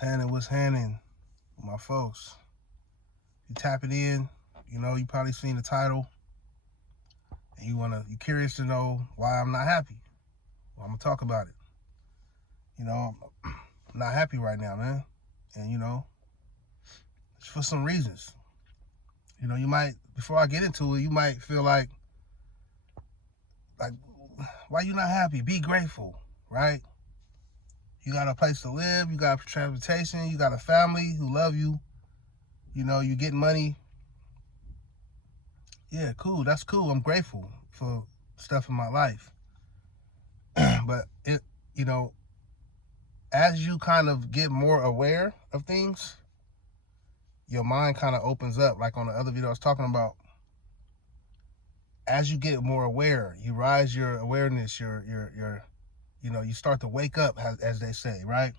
What's happening, my folks? You tap it in, you probably seen the title, and you curious to know why I'm not happy. Well, I'm gonna talk about it. I'm not happy right now, man, and it's for some reasons. You might, before I get into it, you might feel like, why you not happy? Be grateful, right? You got a place to live, you got transportation, you got a family who love you, you get money. Yeah, cool, that's cool. I'm grateful for stuff in my life. But as you kind of get more aware of things, your mind kind of opens up. Like on the other video I was talking about, as you get more aware, you rise your awareness, you start to wake up, as they say, right?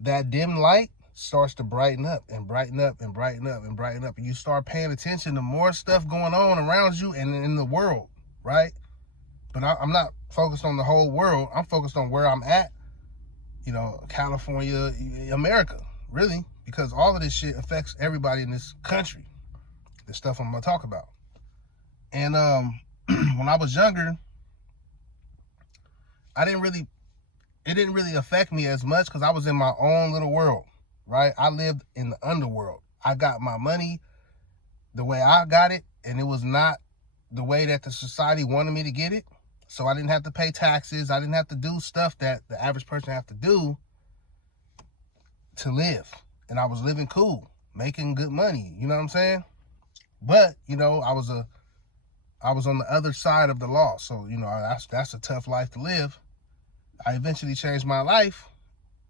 That dim light starts to brighten up and brighten up and brighten up and brighten up. And you start paying attention to more stuff going on around you and in the world, right? But I'm not focused on the whole world. I'm focused on where I'm at, California, America, really, because all of this shit affects everybody in this country, the stuff I'm going to talk about. And when I was younger, it didn't really affect me as much because I was in my own little world, right? I lived in the underworld. I got my money the way I got it, and it was not the way that the society wanted me to get it. So I didn't have to pay taxes. I didn't have to do stuff that the average person have to do to live. And I was living cool, making good money, you know what I'm saying? But, I was on the other side of the law. So, that's a tough life to live. I eventually changed my life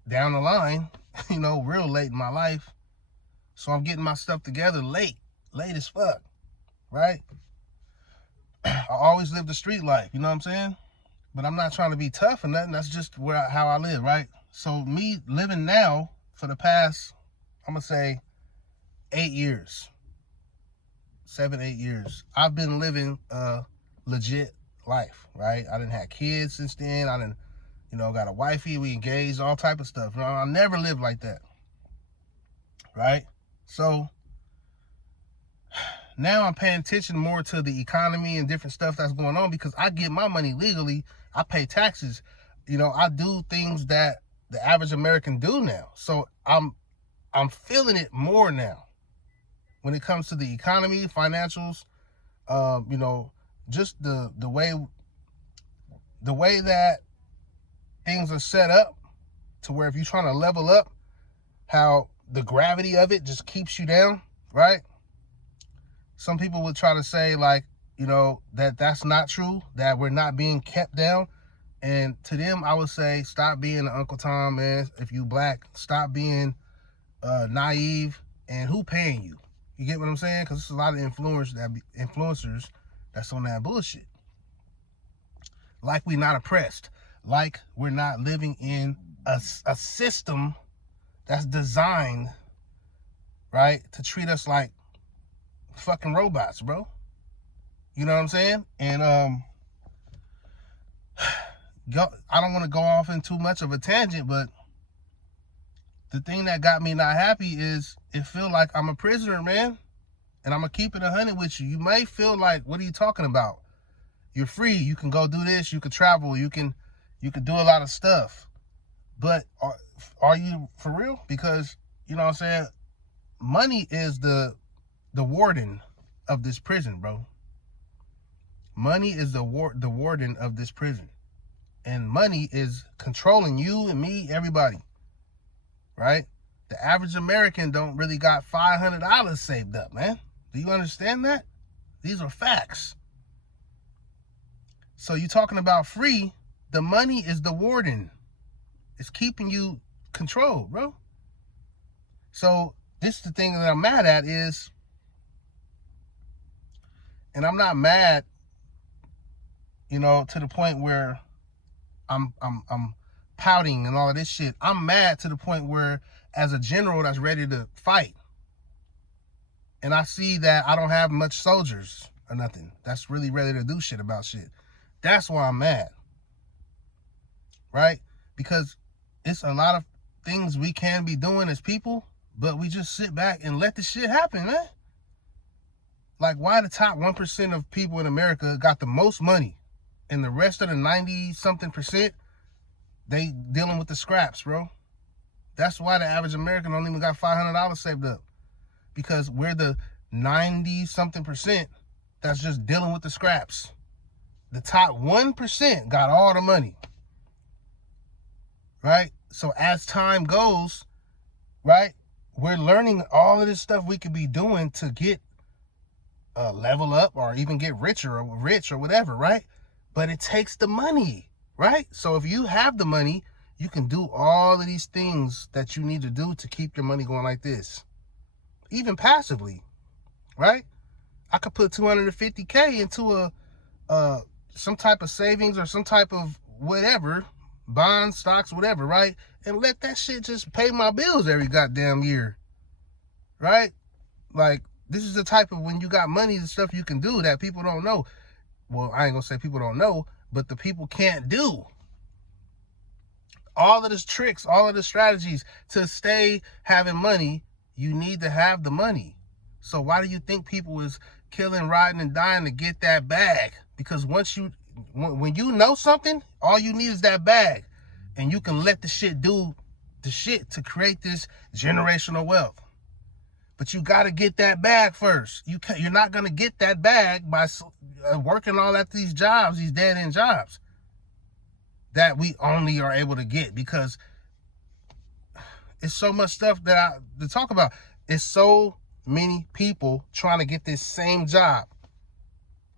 down the line, real late in my life. So I'm getting my stuff together late as fuck, right? I always lived the street life, you know what I'm saying? But I'm not trying to be tough or nothing. That's just how I live, right? So me living now for the past, I'm going to say 8 years, 7, 8 years, I've been living a legit life, right? I didn't have kids since then. I didn't, got a wifey, we engaged, all type of stuff. I never lived like that, right? So now I'm paying attention more to the economy and different stuff that's going on because I get my money legally. I pay taxes. I do things that the average American do now. So I'm feeling it more now when it comes to the economy, financials, just the way that things are set up to where if you're trying to level up, how the gravity of it just keeps you down, right? Some people would try to say that's not true, that we're not being kept down. And to them, I would say, stop being Uncle Tom, man. If you black, stop being naive. And who paying you? You get what I'm saying? Because there's a lot of influencers that's on that bullshit. Like we're not oppressed. Like we're not living in a system that's designed, right, to treat us like fucking robots, bro. You know what I'm saying? And I don't want to go off in too much of a tangent, but the thing that got me not happy is it feel like I'm a prisoner, man. And I'm gonna keep it 100 with you. You may feel like, what are you talking about? You're free. You can go do this. You can travel. You can do a lot of stuff. But are you for real? Because you know what I'm saying? Money is the warden of this prison, bro. Money is the warden of this prison. And money is controlling you and me, everybody. Right? The average American don't really got $500 saved up, man. Do you understand that? These are facts. So you talking about free, the money is the warden. It's keeping you controlled, bro. So this is the thing that I'm mad at is, and I'm not mad, to the point where I'm pouting and all of this shit. I'm mad to the point where, as a general that's ready to fight, and I see that I don't have much soldiers or nothing that's really ready to do shit about shit. That's why I'm mad, right? Because it's a lot of things we can be doing as people, but we just sit back and let the shit happen, man. Like, why the top 1% of people in America got the most money and the rest of the 90-something%, they dealing with the scraps, bro? That's why the average American don't even got $500 saved up, because we're the 90-something% that's just dealing with the scraps. The top 1% got all the money, right? So as time goes, right, we're learning all of this stuff we could be doing to get level up or even get richer or rich or whatever, right? But it takes the money, right? So if you have the money, you can do all of these things that you need to do to keep your money going like this, even passively, right? I could put $250K into some type of savings or some type of whatever, bonds, stocks, whatever, right? And let that shit just pay my bills every goddamn year, right? Like, this is the type of, when you got money, the stuff you can do that people don't know. Well, I ain't gonna say people don't know, but the people can't do. All of the tricks, all of the strategies to stay having money, you need to have the money. So why do you think people is killing, riding, and dying to get that bag? Because when you know something, all you need is that bag. And you can let the shit do the shit to create this generational wealth. But you got to get that bag first. You're not going to get that bag by working all at these jobs, these dead-end jobs that we only are able to get, because it's so much stuff to talk about. It's so many people trying to get this same job,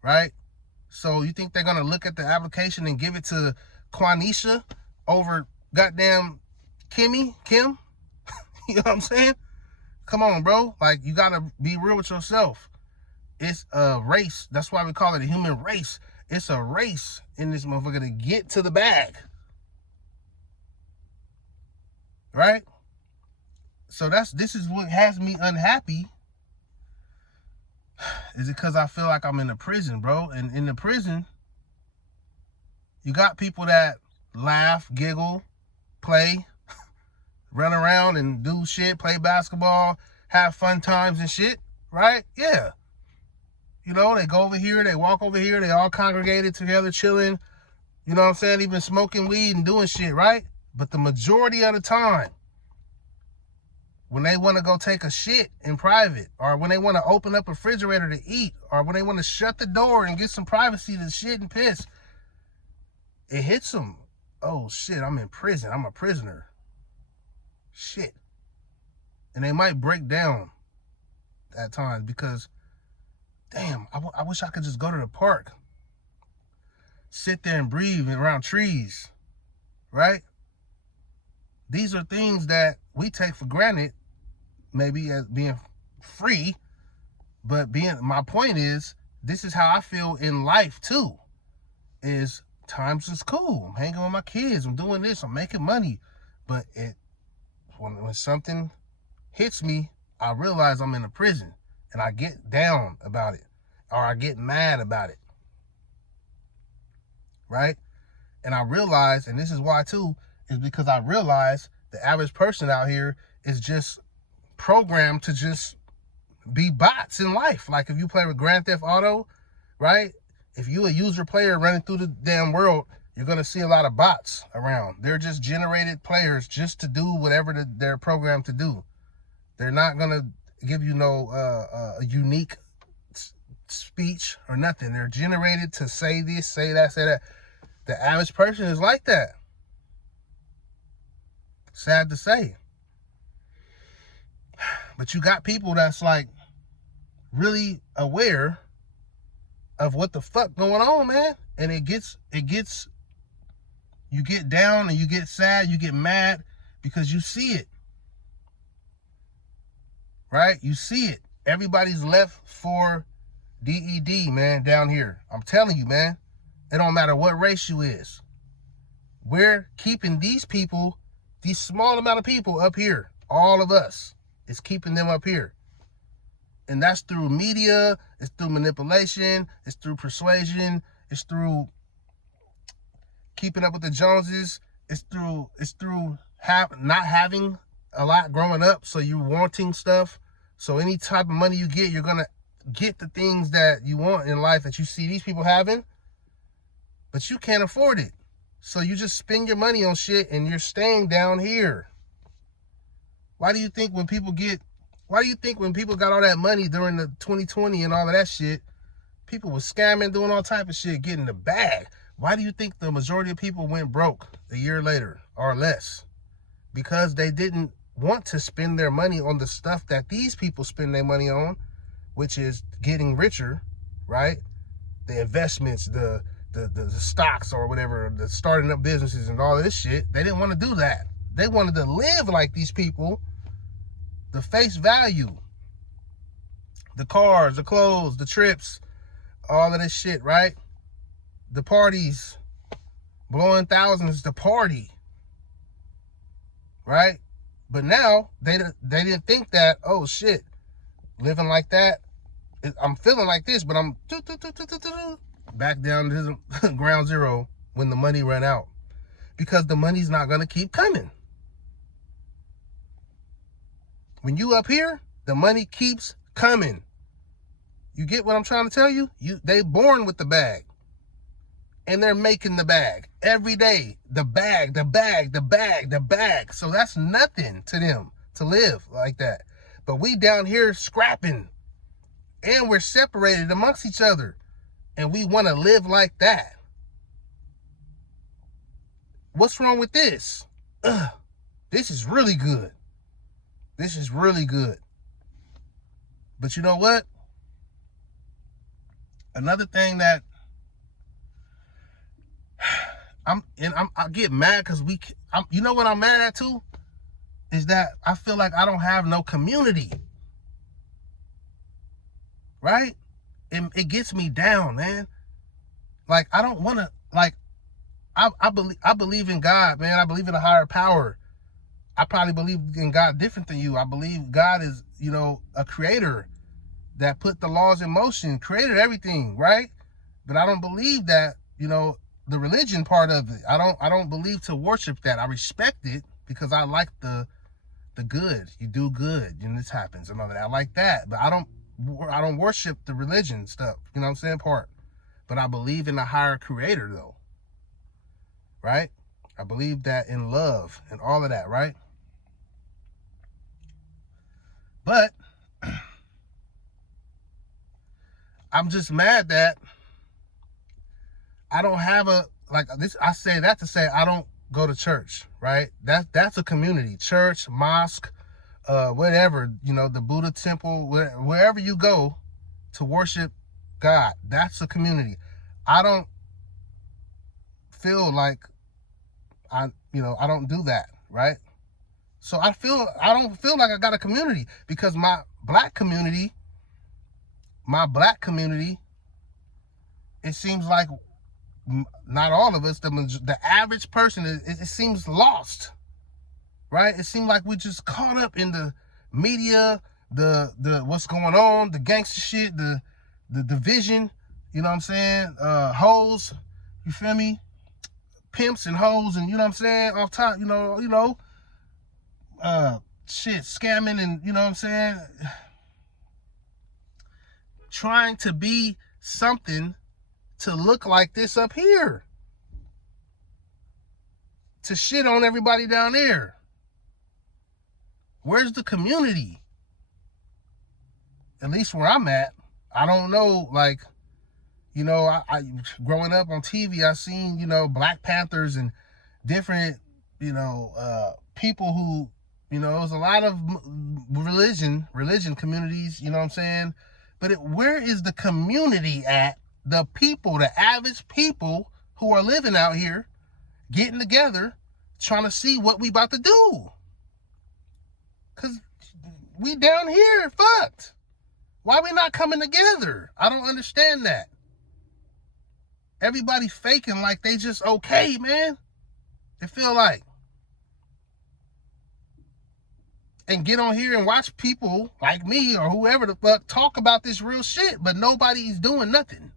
right? So you think they're going to look at the application and give it to Quanisha over goddamn Kim? You know what I'm saying? Come on, bro. Like, you got to be real with yourself. It's a race. That's why we call it a human race. It's a race in this motherfucker to get to the bag. Right? So this is what has me unhappy, is because I feel like I'm in a prison, bro. And in the prison, you got people that laugh, giggle, play, run around and do shit, play basketball, have fun times and shit, right? Yeah. You know, they go over here, they walk over here, they all congregated together, chilling, you know what I'm saying, even smoking weed and doing shit, right? But the majority of the time, when they want to go take a shit in private, or when they want to open up a refrigerator to eat, or when they want to shut the door and get some privacy to shit and piss, it hits them. Oh shit, I'm in prison, I'm a prisoner. Shit. And they might break down at times because, damn, I wish I could just go to the park, sit there and breathe around trees, right? These are things that we take for granted, maybe as being free, but my point is, this is how I feel in life too, is times is cool. I'm hanging with my kids, I'm doing this, I'm making money, but when something hits me, I realize I'm in a prison, and I get down about it, or I get mad about it, right? And I realize, and this is why too, is because I realize the average person out here is just programmed to just be bots in life. Like, if you play with Grand Theft Auto, right? If you a user player running through the damn world, you're going to see a lot of bots around. They're just generated players just to do whatever they're programmed to do. They're not going to give you no a unique speech or nothing. They're generated to say this, say that, say that. The average person is like that. Sad to say. But you got people that's like really aware of what the fuck going on, man. And it gets, you get down and you get sad, you get mad because you see it. Right? You see it. Everybody's left for DED, man, down here. I'm telling you, man. It don't matter what race you is. We're keeping these people, these small amount of people up here. All of us is keeping them up here. And that's through media, it's through manipulation, it's through persuasion, it's through keeping up with the Joneses, it's through not having a lot growing up, so you're wanting stuff. So any type of money you get, you're gonna get the things that you want in life that you see these people having, but you can't afford it. So you just spend your money on shit and you're staying down here. Why do you think when people got all that money during the 2020 and all of that shit, people were scamming, doing all type of shit, getting the bag? Why do you think the majority of people went broke a year later or less? Because they didn't want to spend their money on the stuff that these people spend their money on, which is getting richer, right? The investments, the stocks or whatever, the starting up businesses and all of this shit. They didn't want to do that. They wanted to live like these people, the face value, the cars, the clothes, the trips, all of this shit, right? The parties, blowing thousands to party, right? But now they didn't think that, oh shit, living like that, I'm feeling like this, but I'm back down to the ground zero when the money ran out, because the money's not going to keep coming. When you up here, the money keeps coming. You get what I'm trying to tell you? They born with the bag. And they're making the bag every day. The bag. So that's nothing to them to live like that. But we down here scrapping. And we're separated amongst each other. And we want to live like that. What's wrong with this? This is really good. This is really good. But you know what? Another thing that I get mad because you know what I'm mad at too? Is that I feel like I don't have no community. Right? It gets me down, man. Like, I don't want to, like, I believe in God, man. I believe in a higher power. I probably believe in God different than you. I believe God is, a creator that put the laws in motion, created everything, right? But I don't believe that, the religion part of it. I don't believe to worship that. I respect it because I like the good. You do good and this happens and all that. I like that. But I don't worship the religion stuff, you know what I'm saying, part. But I believe in a higher creator though. Right? I believe that in love and all of that, right? But I'm just mad that I don't have this. I say that to say I don't go to church, right? That's a community. Church, mosque, whatever, the Buddha temple, wherever you go to worship God, that's a community. I don't feel like I don't do that, right? So I don't feel like I got a community, because my black community, it seems like not all of us, the average person, it seems lost, right? It seems like we just caught up in the media, the what's going on, the gangster shit, the division, you know what I'm saying? Hoes, you feel me? Pimps and hoes, and you know what I'm saying? Off top, shit, scamming, and you know what I'm saying? Trying to be something to look like this up here, to shit on everybody down there. Where's the community? At least where I'm at, I don't know. Like, I growing up on TV, I seen, Black Panthers and different, people who, it was a lot of religion communities, you know what I'm saying? But where is the community at? The people, the average people who are living out here, getting together, trying to see what we about to do. Because we down here fucked. Why we not coming together? I don't understand that. Everybody faking like they just okay, man. It feel like. And get on here and watch people like me or whoever the fuck talk about this real shit, but nobody's doing nothing.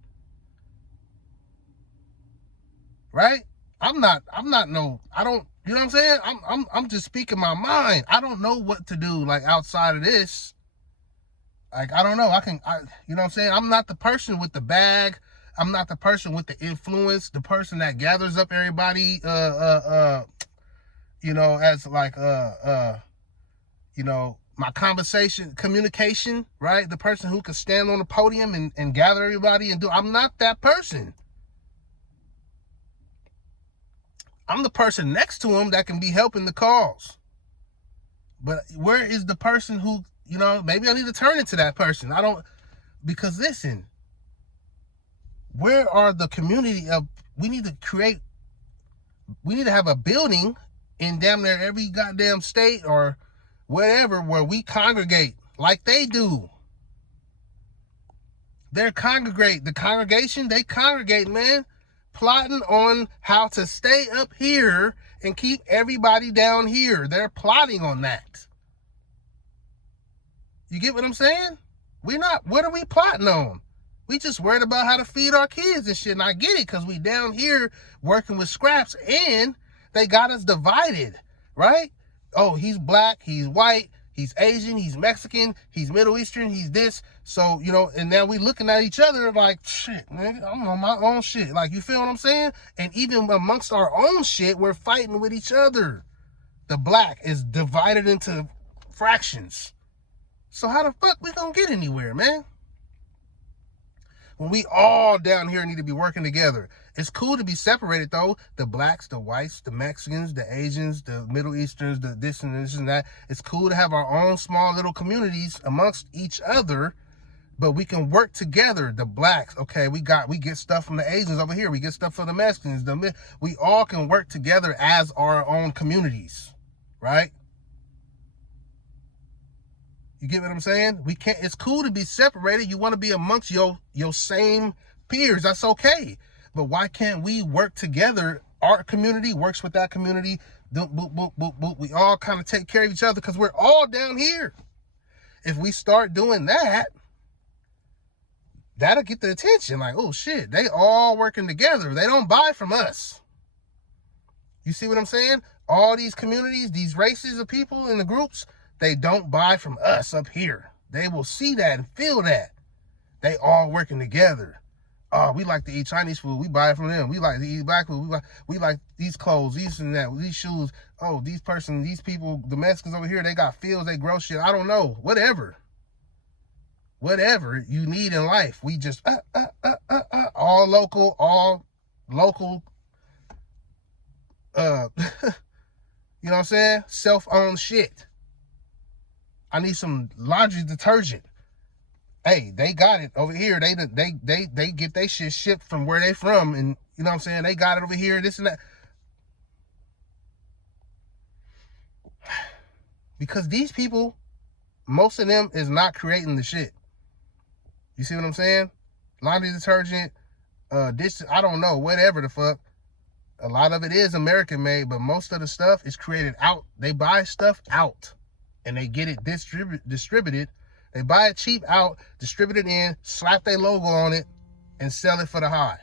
Right? I don't You know what I'm saying? I'm just speaking my mind. I don't know what to do like outside of this. Like, I don't know. You know what I'm saying? I'm not the person with the bag. I'm not the person with the influence, the person that gathers up everybody, you know, as like, you know, my communication, right? The person who can stand on the podium and gather everybody and I'm not that person. I'm the person next to him that can be helping the cause. But where is the person who, you know, maybe I need to turn into that person. Because listen, where are the community of, we need to have a building in damn near every goddamn state or whatever where we congregate like they do. The congregation, they congregate, man, plotting on how to stay up here and keep everybody down here. They're plotting on that. You get what I'm saying? What are we plotting on? We just worried about how to feed our kids and shit. And I get it, because we down here working with scraps and they got us divided, right? Oh, he's black, he's white, he's Asian, he's Mexican, he's Middle Eastern, he's this. So, you know, and now we looking at each other like, shit, nigga, I'm on my own shit. Like, you feel what I'm saying? And even amongst our own shit, we're fighting with each other. The black is divided into fractions. So how the fuck we gonna get anywhere, man? When we all down here need to be working together. It's cool to be separated, though. The blacks, the whites, the Mexicans, the Asians, the Middle Easterns, the this and that. It's cool to have our own small little communities amongst each other, but we can work together. The blacks, okay, we get stuff from the Asians over here. We get stuff from the Mexicans. We all can work together as our own communities, right? You get what I'm saying? It's cool to be separated. You want to be amongst your same peers. That's okay. But why can't we work together? Our community works with that community. Boop, boop, boop, boop, boop. We all kind of take care of each other because we're all down here. If we start doing that, that'll get the attention. Like, oh shit, they all working together. They don't buy from us. You see what I'm saying? All these communities, these races of people in the groups, they don't buy from us up here. They will see that and feel that. They all working together. Oh, we like to eat Chinese food. We buy it from them. We like to eat black food. We like these clothes, these and that, these shoes. Oh, these people, the Mexicans over here, they got fields, they grow shit. I don't know. Whatever you need in life. We just, all local, you know what I'm saying? Self-owned shit. I need some laundry detergent. Hey, they got it over here. They get their shit shipped from where they from, and you know what I'm saying? They got it over here, this and that. Because these people, most of them is not creating the shit. You see what I'm saying? Laundry detergent, dish, I don't know, whatever the fuck. A lot of it is American made, but most of the stuff is created out. They buy stuff out. And they get it distributed. They buy it cheap out, distribute it in, slap their logo on it, and sell it for the high.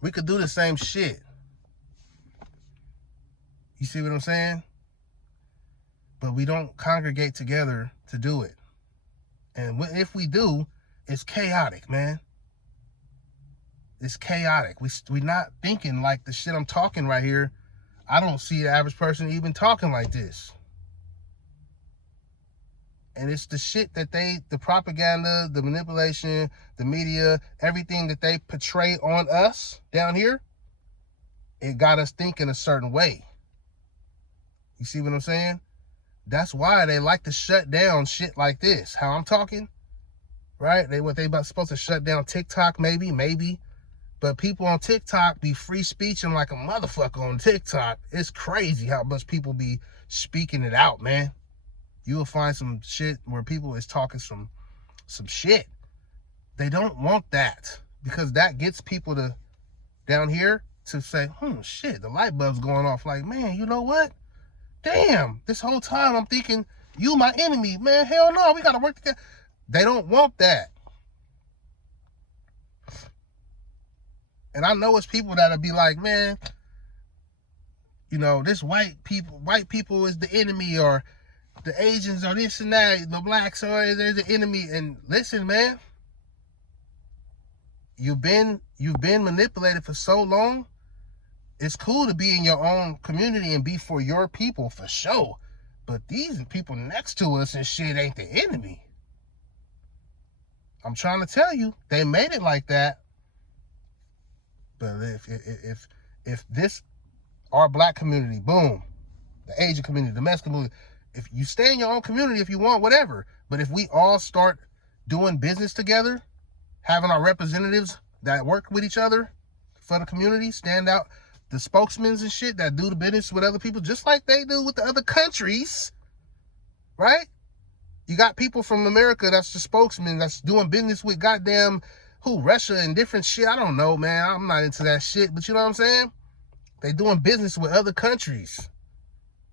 We could do the same shit. You see what I'm saying? But we don't congregate together to do it. And if we do, it's chaotic, man. It's chaotic. We're not thinking like the shit I'm talking right here. I don't see the average person even talking like this. And it's the shit that the propaganda, the manipulation, the media, everything that they portray on us down here, it got us thinking a certain way. You see what I'm saying? That's why they like to shut down shit like this. How I'm talking, right? They supposed to shut down TikTok, maybe. But people on TikTok be free speeching like a motherfucker on TikTok. It's crazy how much people be speaking it out, man. You will find some shit where people is talking some shit. They don't want that, because that gets people down here to say, shit, the light bulb's going off. Like, man, you know what? Damn, this whole time I'm thinking you my enemy. Man, hell no, we got to work together. They don't want that. And I know it's people that'll be like, man, you know, this white people is the enemy, or the Asians are this and that, the blacks are they're the enemy. And listen, man, you've been manipulated for so long. It's cool to be in your own community and be for your people for sure. But these people next to us and shit ain't the enemy. I'm trying to tell you, they made it like that. But if this, our black community, boom, the Asian community, the Mexican community, if you stay in your own community, if you want, whatever. But if we all start doing business together, having our representatives that work with each other for the community, stand out, the spokesmen and shit that do the business with other people, just like they do with the other countries, right? You got people from America that's the spokesman that's doing business with goddamn Russia and different shit. I don't know, man. I'm not into that shit, but you know what I'm saying? They doing business with other countries.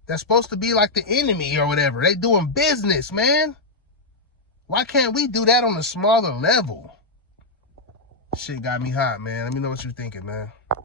That's supposed to be like the enemy or whatever. They doing business, man. Why can't we do that on a smaller level? Shit got me hot, man. Let me know what you're thinking, man.